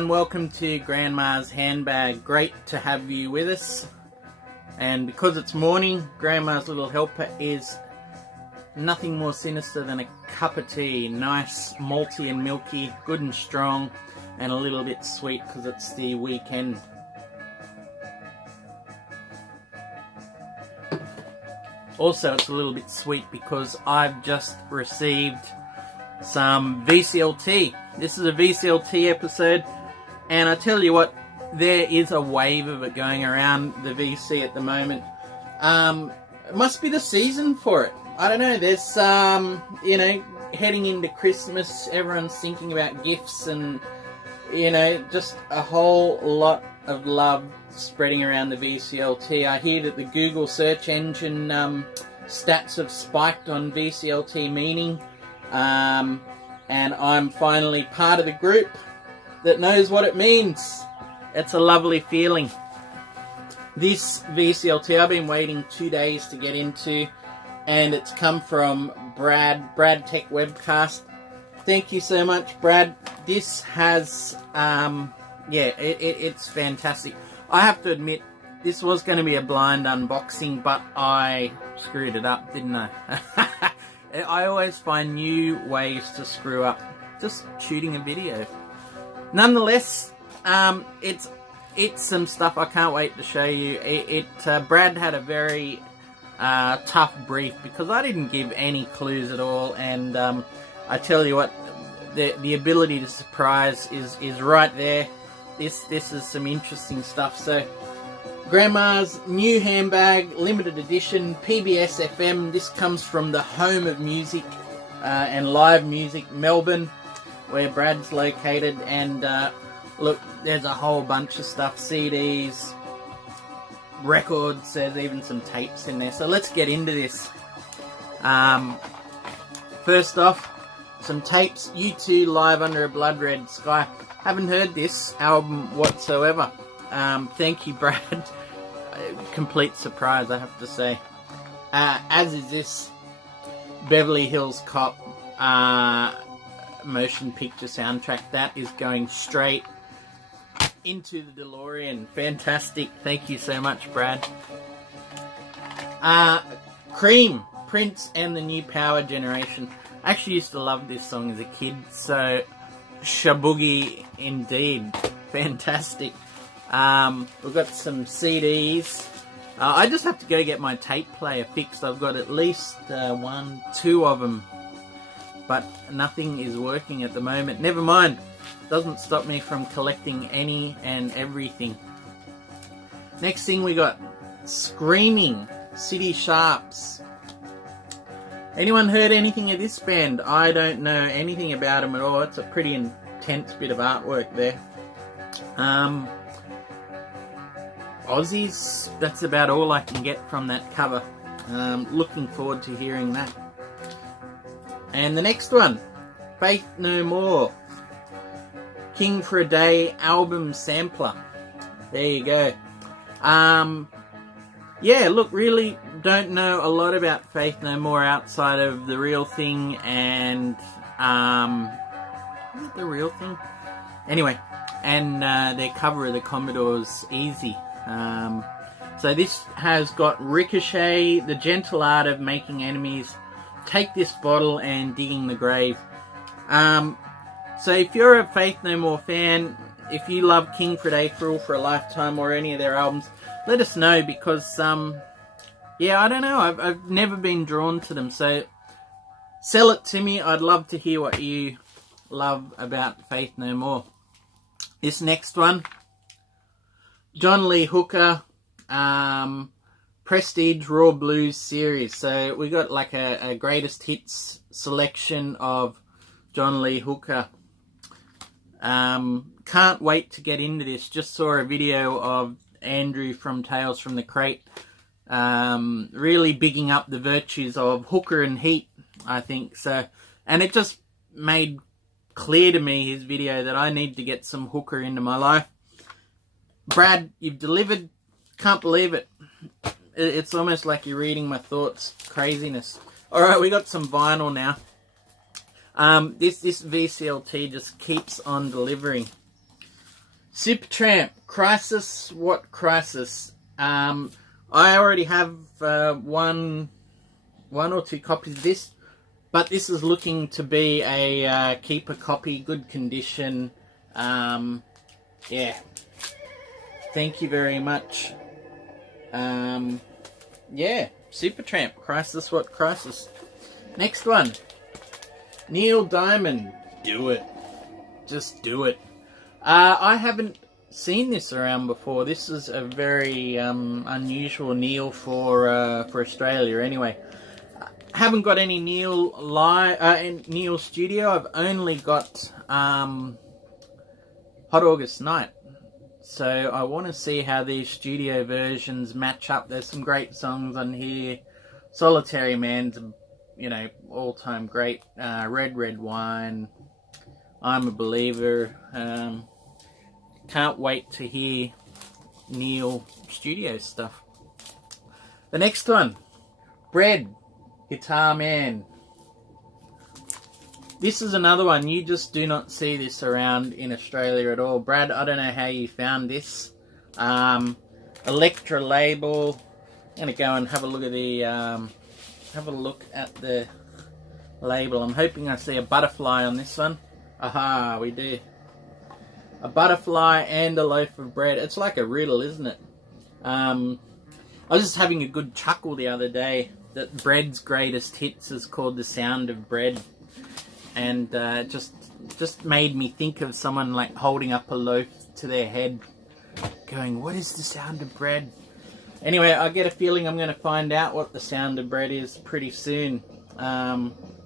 And welcome to Grandma's Handbag. Great to have you with us. And because it's morning, Grandma's little helper is nothing more sinister than a cup of tea. Nice, malty and milky, good and strong, and a little bit sweet because it's the weekend. Also, it's a little bit sweet because I've just received some VCLT. This is a VCLT episode, and I tell you what, there is a wave of it going around the VC at the moment. It must be the season for it. I don't know, there's, you know, heading into Christmas, everyone's thinking about gifts and, you know, just a whole lot of love spreading around the VCLT. I hear that the Google search engine stats have spiked on VCLT meaning, and I'm finally part of the group that knows what it means. It's a lovely feeling. This VCLT I've been waiting 2 days to get into, and it's come from Brad Tech Webcast. Thank you so much, Brad. This has yeah, it's fantastic. I have to admit, this was going to be a blind unboxing, but I screwed it up, didn't I? I always find new ways to screw up just shooting a video. Nonetheless, it's some stuff I can't wait to show you. Brad had a very tough brief because I didn't give any clues at all, and I tell you what, the ability to surprise is right there. This is some interesting stuff. So, Grandma's new handbag, limited edition, PBS FM. This comes from the home of music and live music, Melbourne, where Brad's located. And look, there's a whole bunch of stuff, CDs, records, there's even some tapes in there. So let's get into this. First off, some tapes, U2 Live Under a Blood Red Sky. Haven't heard this album whatsoever. Thank you, Brad. Complete surprise, I have to say. As is this Beverly Hills Cop motion picture soundtrack. That is going straight into the DeLorean. Fantastic. Thank you so much, Brad. Cream, Prince and the New Power Generation. I actually used to love this song as a kid, so shaboogie indeed. Fantastic. We've got some CDs. I just have to go get my tape player fixed. I've got at least 2 of them, but nothing is working at the moment. Never mind. Doesn't stop me from collecting any and everything. Next thing we got Screaming, City Sharps. Anyone heard anything of this band? I don't know anything about them at all. It's a pretty intense bit of artwork there. Aussies, that's about all I can get from that cover. Looking forward to hearing that. And the next one, Faith No More, King for a Day album sampler. There you go. Yeah, look, really don't know a lot about Faith No More outside of The Real Thing and is it The Real Thing? Anyway, and their cover of the Commodore's Easy. So this has got Ricochet, The Gentle Art of Making Enemies, Take This Bottle, and Digging the Grave. So if you're a Faith No More fan, if you love King for a Day, Fool for a Lifetime, or any of their albums, let us know, because yeah, I don't know, I've never been drawn to them, so sell it to me. I'd love to hear what you love about Faith No More. This next one, John Lee Hooker, Prestige Raw Blues series. So we got like a greatest hits selection of John Lee Hooker. Can't wait to get into this. Just saw a video of Andrew from Tales from the Crate, really bigging up the virtues of Hooker and Heat, I think. So, and it just made clear to me, his video, that I need to get some Hooker into my life. Brad, you've delivered. Can't believe it. It's almost like you're reading my thoughts. Craziness. Alright, we got some vinyl now. This VCLT just keeps on delivering. Supertramp, Crisis. What Crisis? I already have one or two copies of this, but this is looking to be a keeper copy, good condition. Yeah. Thank you very much. Yeah, Supertramp, Crisis. What Crisis? Next one, Neil Diamond, Do It. Just Do It. I haven't seen this around before. This is a very unusual Neil for Australia. Anyway, haven't got any Neil Neil studio. I've only got Hot August Night. So I want to see how these studio versions match up. There's some great songs on here. Solitary Man's, all-time great. Red Red Wine. I'm a Believer. Can't wait to hear Neil studio stuff. The next one, Bread, Guitar Man. This is another one. You just do not see this around in Australia at all. Brad, I don't know how you found this. Electra label. I'm gonna go and have a look at the label. I'm hoping I see a butterfly on this one. Aha, we do. A butterfly and a loaf of bread. It's like a riddle, isn't it? I was just having a good chuckle the other day that Bread's greatest hits is called The Sound of Bread. And just made me think of someone like holding up a loaf to their head, going, what is the sound of bread? Anyway, I get a feeling I'm going to find out what the sound of bread is pretty soon.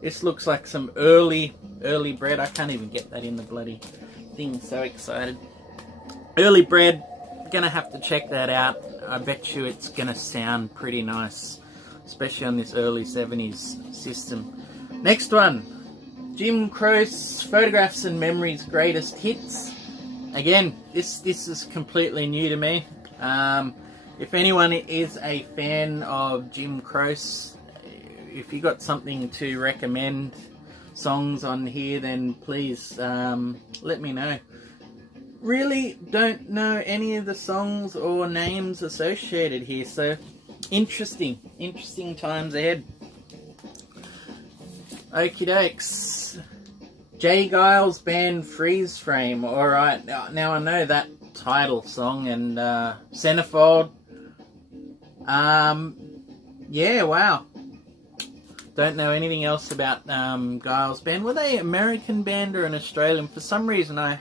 This looks like some early bread. I can't even get that in the bloody thing. So excited. Early bread. Gonna have to check that out. I bet you it's gonna sound pretty nice, especially on this early 70s system. Next one. Jim Croce, Photographs and Memories Greatest Hits. Again, this is completely new to me. If anyone is a fan of Jim Croce, if you got something to recommend, songs on here, then please let me know. Really don't know any of the songs or names associated here, so interesting times ahead. Okie dokes. Jay Giles Band Freeze Frame. Alright, now I know that title song. And Centerfold. Yeah, wow. Don't know anything else about Giles Band. Were they an American band or an Australian? For some reason I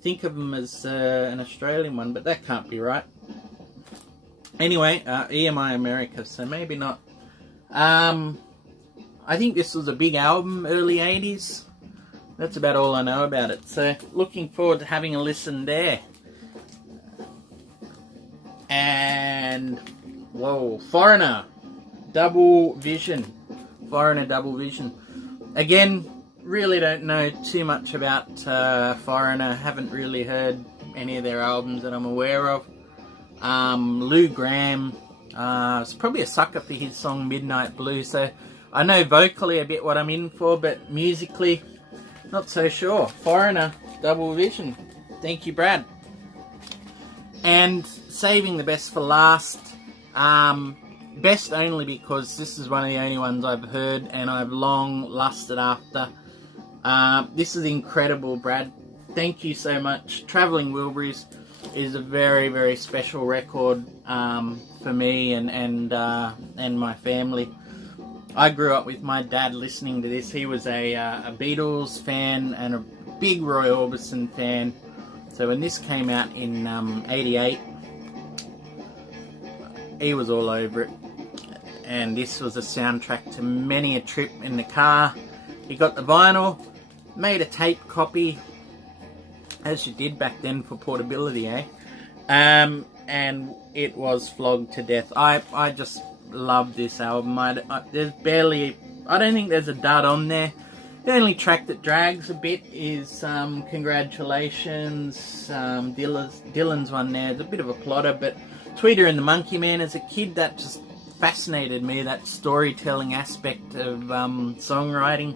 think of them as an Australian one, but that can't be right. Anyway, EMI America, so maybe not. I think this was a big album, early 80s. That's about all I know about it. So, looking forward to having a listen there. And, whoa, Foreigner, Double Vision. Foreigner, Double Vision. Again, really don't know too much about Foreigner. Haven't really heard any of their albums that I'm aware of. Lou Gramm. I was probably a sucker for his song Midnight Blue, so I know vocally a bit what I'm in for, but musically, not so sure. Foreigner, Double Vision. Thank you, Brad. And saving the best for last. Best only because this is one of the only ones I've heard and I've long lusted after. This is incredible, Brad. Thank you so much. Travelling Wilburys is a very, very special record for me and my family. I grew up with my dad listening to this. He was a Beatles fan and a big Roy Orbison fan. So when this came out in '88, he was all over it. And this was a soundtrack to many a trip in the car. He got the vinyl, made a tape copy, as you did back then for portability, eh? And it was flogged to death. I just love this album. There's barely, I don't think there's a dud on there. The only track that drags a bit is Congratulations. Dylan's one there. It's a bit of a plotter, but Tweeter and the Monkey Man, as a kid, that just fascinated me, that storytelling aspect of songwriting.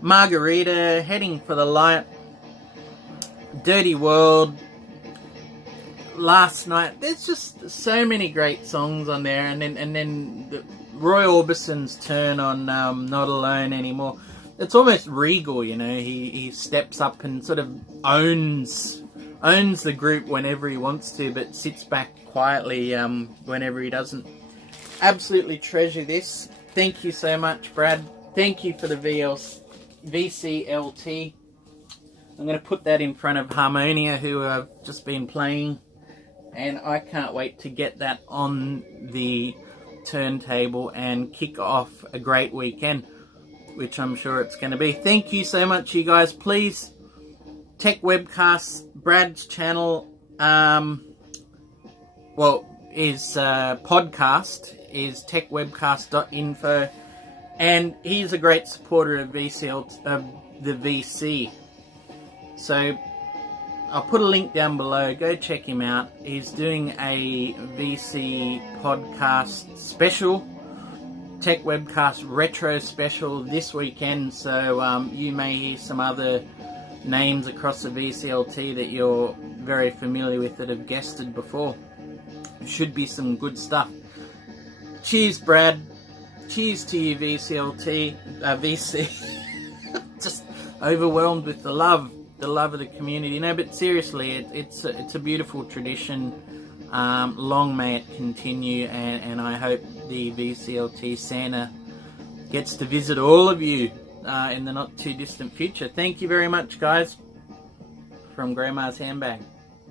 Margarita, Heading for the Light. Dirty World, Last Night. There's just so many great songs on there, and then the Roy Orbison's turn on Not Alone Anymore. It's almost regal, you know. He steps up and sort of owns the group whenever he wants to, but sits back quietly whenever he doesn't. Absolutely treasure this. Thank you so much, Brad. Thank you for the VCLT. I'm going to put that in front of Harmonia, who I've just been playing, and I can't wait to get that on the turntable and kick off a great weekend, which I'm sure it's going to be. Thank you so much, you guys. Please, Tech Webcasts, Brad's channel, his podcast is techwebcast.info, and he's a great supporter of the VC. So I'll put a link down below. Go check him out. He's doing a VC podcast special, Tech Webcast retro special this weekend. So you may hear some other names across the VCLT that you're very familiar with that have guested before. Should be some good stuff. Cheers, Brad. Cheers to you, VCLT. VC. Just overwhelmed with the love of the community. No, but seriously, it's a beautiful tradition. Long may it continue, and I hope the VCLT Santa gets to visit all of you in the not too distant future. Thank you very much, guys, from Grandma's Handbag.